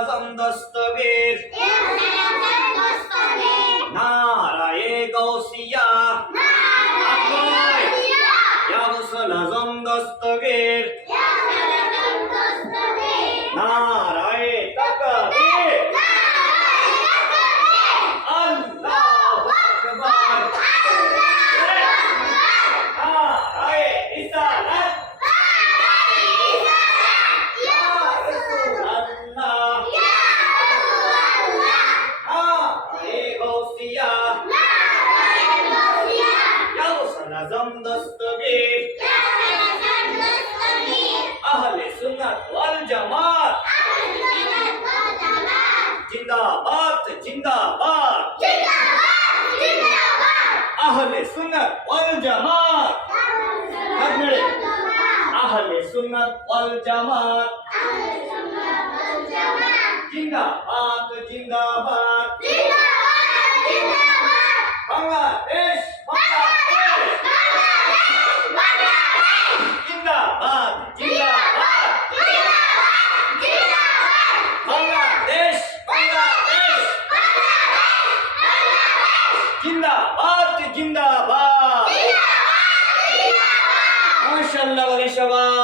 আজম দস্তগীর নারায়ে গাউসিয়া গাউসুল আজম দস্তগীর নারায়ে তাকবীর আল্লাহু আকবার নারায়ে রিসালাত ইয়া রাসূলুল্লাহ নারায়ে গাউসিয়া গাউসুল আজম দস্তগীর আহলে সুন্নাত ওয়াল জামাত জিন্দাবাদ জিন্দাবাদ আহলে সুন্নাত ওয়াল জামাত আহলে সুন্নাত ওয়াল জামাত জিন্দাবাদ জিন্দাবাদ বাংলাদেশ বাংলাদেশ জিন্দাবাদ জিন্দাবাদ বাংলাদেশ বাংলাদেশ জিন্দাবাদ জিন্দাবাদ মাশাআল্লাহ ওয়া সবাই